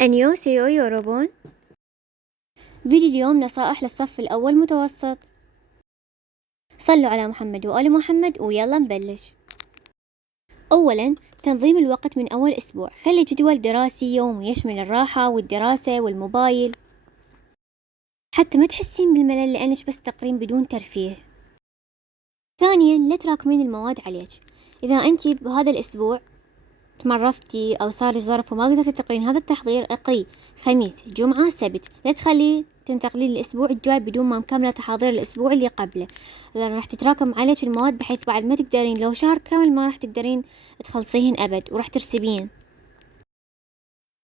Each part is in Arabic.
أنيوسيو يوروبون. فيديو اليوم نصائح للصف الأول متوسط. صلوا على محمد وآل محمد ويلا نبلش. أولا، تنظيم الوقت من أول أسبوع. خلي جدول دراسي يومي يشمل الراحة والدراسة والموبايل حتى ما تحسين بالملل لأنش بس تقرين بدون ترفيه. ثانيا، لا تراكمين المواد عليك. إذا أنت بهذا الأسبوع تمرضتي أو صار ظرف وما قدرتي تقرين هذا التحضير، اقري خميس جمعة سبت، لا تخلي تنتقلين الأسبوع الجاي بدون ما مكملة تحاضير الأسبوع اللي قبله، لأن راح تتراكم عليك المواد بحيث بعد ما تقدرين لو شهر كامل ما راح تقدرين تخلصيهن أبد وراح ترسبين.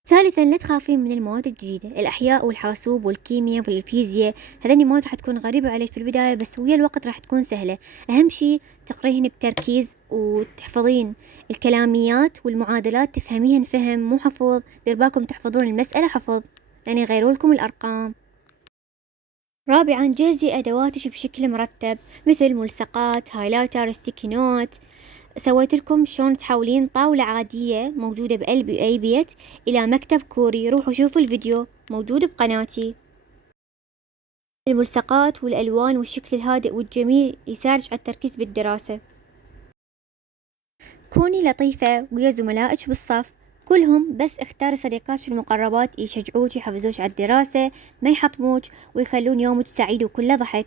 ثالثا، لا تخافين من المواد الجديدة، الأحياء والحاسوب والكيمياء والفيزياء، هذني مواد راح تكون غريبة عليك في البداية بس ويا الوقت راح تكون سهلة. أهم شي تقريهن بتركيز وتحفظين الكلاميات والمعادلات تفهميهن فهم مو حفظ. دير بالكم تحفظون المسألة حفظ لأن يغيروا لكم الأرقام. رابعا، جهزي أدواتك بشكل مرتب مثل ملصقات، هايلايتر، ستيكي نوت. سويت لكم شلون تحولين طاولة عادية موجودة بقلب أي بيت إلى مكتب كوري، روحوا شوفوا الفيديو موجود بقناتي. الملصقات والألوان والشكل الهادئ والجميل يساعدك على التركيز بالدراسة. كوني لطيفة ويا زملائك بالصف كلهم، بس اختاري صديقاتك المقربات يشجعوك يحفزوك على الدراسة، ما يحطموك ويخلون يومك سعيد وكله ضحك.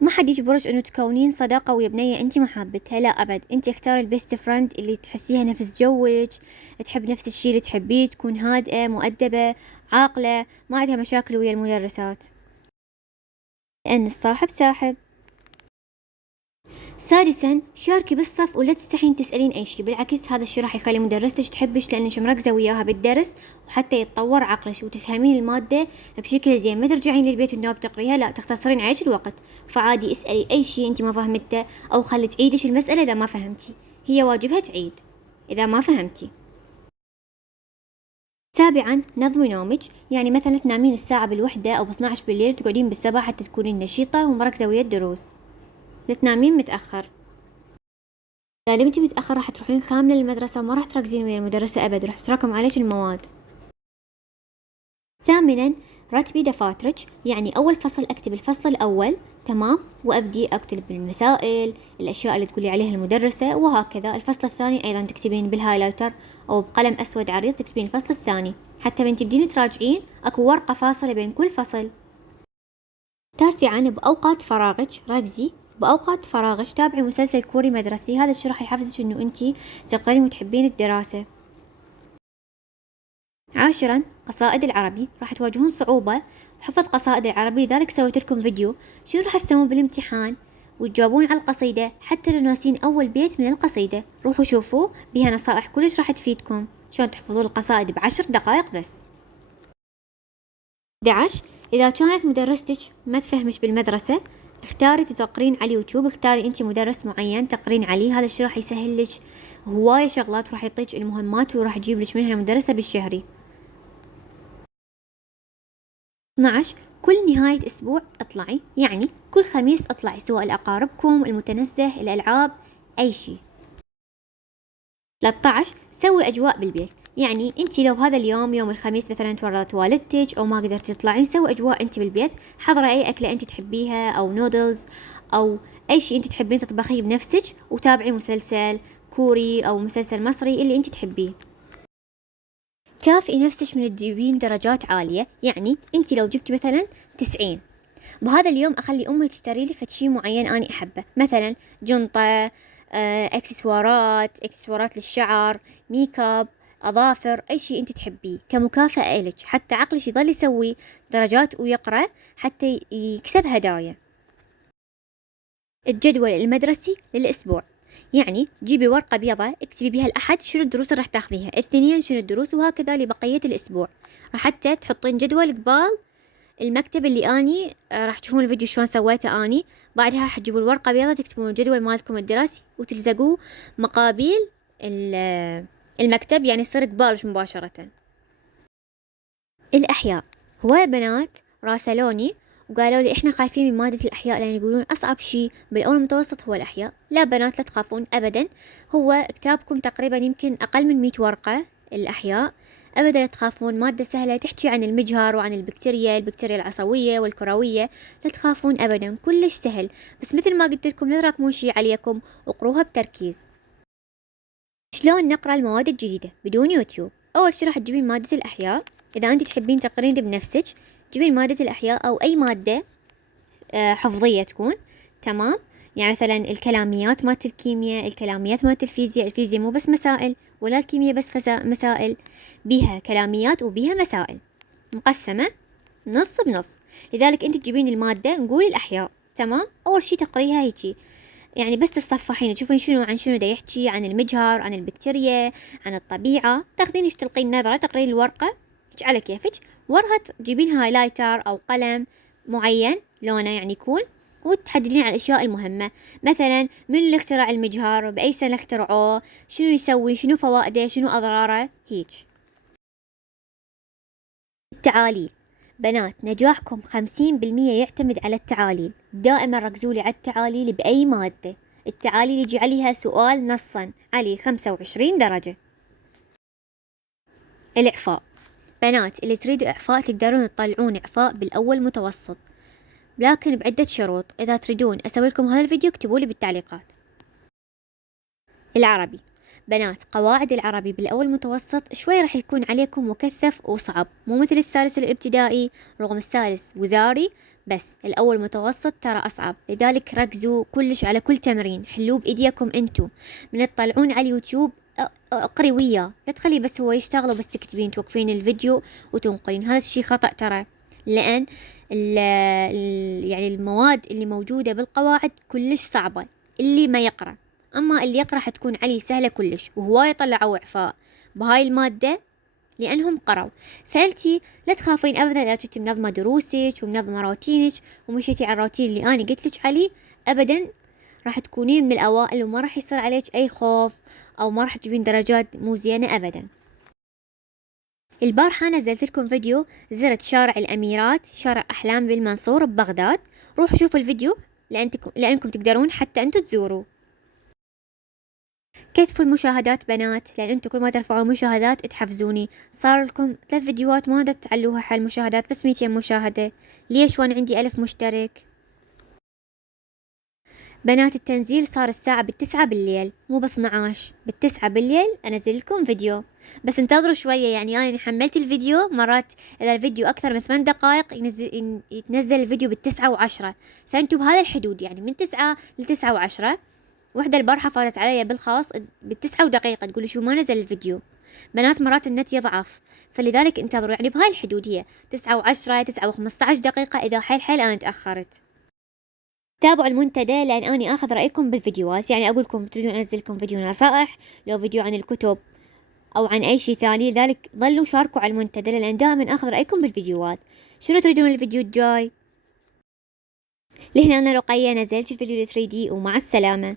ما حد يجبرك انه تكونين صداقة ويا بنية انت محبتها، لا ابد، انت اختاري البيست فريند اللي تحسيها نفس جوك، تحب نفس الشي اللي تحبيه، تكون هادئة مؤدبة عاقلة ما عندها مشاكل ويا المدرسات، لان الصاحب ساحب. سادسا، شاركي بالصف ولا تستحين تسألين اي شي، بالعكس هذا الشي راح يخلي مدرستك تحبش لانك مركزة وياها بالدرس وحتى يتطور عقلك وتفهمين المادة بشكل زين. ما ترجعين للبيت النوب تقريها، لا تختصرين عليك الوقت، فعادي اسألي اي شي انت ما فهمته او خلي تعيدش المسألة اذا ما فهمتي، هي واجبها تعيد اذا ما فهمتي. سابعا، نظمي نومك، يعني مثلا تنامين الساعة بالوحدة او ب12 بالليل تقعدين بالسبعة حتى تكونين نشيطة ومركزة ويا الدروس، لا تنامين متأخر. إذا نمتي متأخر راح تروحين خاملة للمدرسة وما راح تركزين ويا المدرسة أبد، راح تتراكم عليك المواد. ثامنا، رتبي دفاترك، يعني أول فصل أكتب الفصل الأول تمام وأبدي أكتب بالمسائل الأشياء اللي تقولي عليها المدرسة، وهكذا الفصل الثاني أيضا تكتبين بالهايلايتر أو بقلم أسود عريض تكتبين الفصل الثاني، حتى من تبدين تراجعين أكو ورقة فاصلة بين كل فصل. تاسعا، بأوقات فراغك ركزي، بأوقات فراغك تابعي مسلسل كوري مدرسي، هذا الشي راح يحفزك انه انتي تقرين وتحبين الدراسة. عاشرا، قصائد العربي، راح تواجهون صعوبة بحفظ قصائد العربي، لذلك سويت لكم فيديو شو راح تسوون بالامتحان وتجاوبون على القصيدة حتى لو ناسين أول بيت من القصيدة، روحوا شوفوه بيها نصائح كلش راح تفيدكم شلون تحفظون القصائد ب10 دقائق بس. 11، إذا كانت مدرستك ما تفهمش بالمدرسة اختاري تقرين على اليوتيوب، اختاري انتي مدرس معين تقرين عليه، هذا الشي راح يسهل لك هواية شغلات وراح يعطيك المهمات وراح يجيب لك منها المدرسة بالشهري. 12، كل نهاية أسبوع اطلعي، يعني كل خميس اطلعي سواء لأقاربكم المتنزه الألعاب أي شي. 13، سوي أجواء بالبيت، يعني انتي لو هذا اليوم يوم الخميس مثلا تورطت والدتك او ما قدرتي تطلعين، سوي اجواء انتي بالبيت، حضري اي اكلة انتي تحبيها او نودلز او اي شيء انتي تحبين تطبخيه بنفسك، وتابعي مسلسل كوري او مسلسل مصري اللي انتي تحبيه. كافئي نفسك من تجيبين درجات عالية، يعني انتي لو جبتي مثلا 90 بهذا اليوم اخلي امي تشتري لي فد شي معين اني احبه، مثلا جنطة، اكسسوارات للشعر، ميك اب، اظافر، اي شيء انت تحبيه كمكافأة لك، حتى عقلك يضل يسوي درجات ويقرأ حتى يكسب هدايا. الجدول المدرسي للاسبوع، يعني جيبي ورقة بيضاء اكتبي بها الأحد شنو الدروس اللي راح تاخذيها، الاثنين شنو الدروس، وهكذا لبقية الأسبوع، حتى تحطين جدول قبال المكتب اللي اني راح تشوفون الفيديو شلون سويته اني. بعدها راح تجيبون ورقة بيضاء تكتبون الجدول مالتكم الدراسي وتلزقوه مقابل المكتب، يعني يصير قبالش مباشرة. الأحياء، هواية بنات راسلوني وقالوا لي احنا خايفين من مادة الأحياء لأن يقولون أصعب شيء بالأول المتوسط هو الأحياء. لا بنات لا تخافون أبدا، هو كتابكم تقريبا يمكن أقل من 100 ورقة الأحياء أبدا لا تخافون، مادة سهلة تحكي عن المجهر وعن البكتيريا العصوية والكروية، لا تخافون أبدا، كلش سهل. بس مثل ما قلت لكم لا تراكمون شي عليكم وقروها بتركيز. شلون نقرأ المواد الجديدة بدون يوتيوب؟ أول شي راح تجيبين مادة الأحياء، إذا أنت تحبين تقرين بنفسك جيبين مادة الأحياء أو أي مادة حفظية تكون تمام. يعني مثلا الكلاميات مالت الكيمياء، الكلاميات مالت الفيزياء، الفيزياء مو بس مسائل ولا الكيمياء بس مسائل، بيها كلاميات وبيها مسائل مقسمة نص بنص. لذلك انت تجيبين المادة، نقول الأحياء تمام، أول شي تقريها هيجي، يعني بس تتصفحين تشوفين شنو عن شنو دا يحكي، عن المجهر، عن البكتيريا، عن الطبيعة، تاخذين تلقين نظرة تقرين الورقة على كيفك، ورها تجيبين هايلايتر أو قلم معين لونه يعني يكون، وتحددين على الأشياء المهمة، مثلا من اللي اخترع المجهر، بأي سنة اخترعوه، شنو يسوي، شنو فوائده، شنو أضراره، هيك. التعاليل بنات، نجاحكم 50% يعتمد على التعاليل، دائما ركزولي على التعاليل بأي مادة. التعاليل يجي عليها سؤال نصا عليه 25 درجة. الإعفاء بنات، اللي تريد إعفاء تقدرون تطلعون إعفاء بالأول متوسط، لكن بعدة شروط. إذا تريدون أسوي لكم هذا الفيديو اكتبوا لي بالتعليقات. العربي بنات، قواعد العربي بالأول متوسط شوي راح يكون عليكم مكثف وصعب، مو مثل السادس الابتدائي، رغم السادس وزاري، بس الأول متوسط ترى أصعب. لذلك ركزوا كلش على كل تمرين، حلوه بإيديكم أنتو، من تطلعون على اليوتيوب اقري وياه، لا تخلي بس هو يشتغل وبس تكتبين توقفين الفيديو وتنقلين، هذا الشي خطأ ترى. لأن يعني المواد اللي موجودة بالقواعد كلش صعبة اللي ما يقرأ، أما اللي يقرأ حتكون عليه سهلة كلش، وهواية طلعوا إعفاء بهاي المادة لأنهم قروا. فأنتي لا تخافين أبدا إذا كنتي منظمة دروسك ومنظمة روتينك ومشيتي على الروتين اللي أنا قلتلك عليه، أبدا راح تكونين من الأوائل وما راح يصير عليك أي خوف أو ما راح تجيبين درجات مو زينة أبدا. البارحة نزلت لكم فيديو، زرت شارع الأميرات، شارع أحلام بالمنصور ببغداد، روحوا شوفوا الفيديو لأنكم تقدرون حتى أنتوا تزوروا. كثفوا المشاهدات بنات، لأن أنتوا كل ما ترفعوا المشاهدات تحفزوني. صار لكم 3 فيديوهات ما تعلوها حال المشاهدات، بس 200 مشاهدة، ليش وأنا عندي 1000 مشترك؟ بنات التنزيل صار الساعة 9 بالليل، مو ب12، 9 بالليل أنزل لكم فيديو، بس انتظروا شوية. يعني أنا حملت الفيديو، مرات إذا الفيديو أكثر من 8 دقائق يتنزل الفيديو 9 و10، فأنتوا بهذا الحدود، يعني من 9 ل9 و10. وحدة البارحة فاتت علي بالخاص ب9 دقيقة تقولي شو ما نزل الفيديو. بنات مرات النت يضعف، فلذلك انتظروا، يعني بهاي الحدود هي 9 و10، 9 و15 دقيقة إذا حيل أنا تأخرت. تابعوا المنتدى لأن أني أخذ رأيكم بالفيديوهات، يعني أقول لكم تريدون أنزل لكم فيديو نصائح، لو فيديو عن الكتب أو عن أي شيء ثاني، لذلك ظلوا شاركوا على المنتدى لأن دائما أخذ رأيكم بالفيديوهات. شنو تريدون الفيديو الجاي؟ لهنا أنا رقية، نزلت الفيديو ال 3D ومع السلامة.